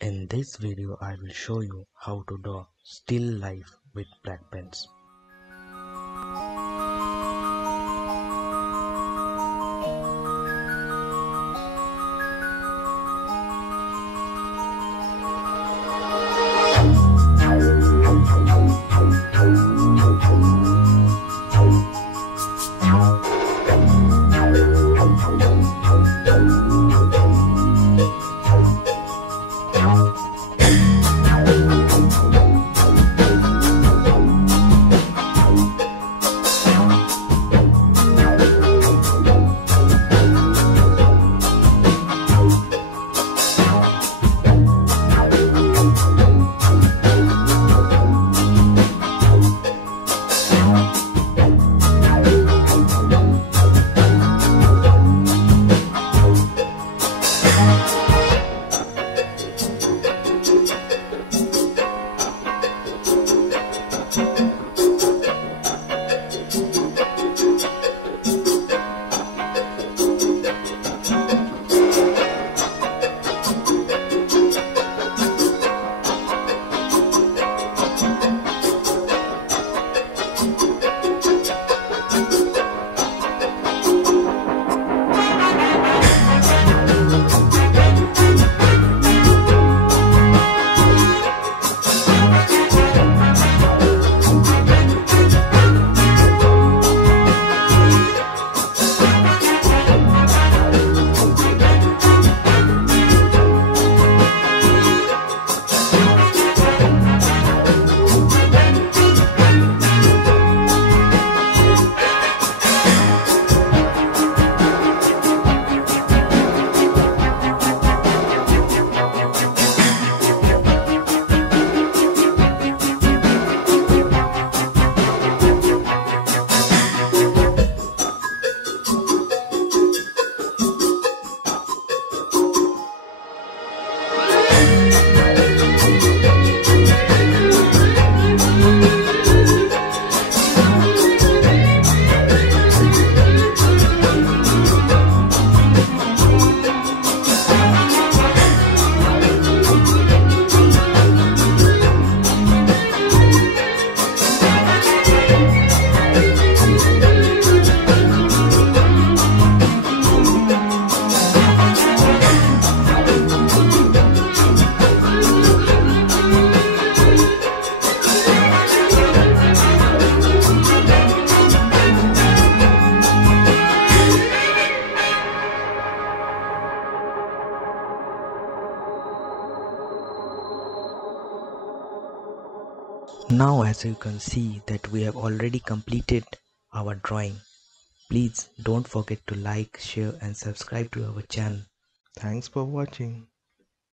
In this video I will show you how to draw still life with black pens. Now as you can see that we have already completed our drawing. Please don't forget to like, share and subscribe to our channel. Thanks for watching.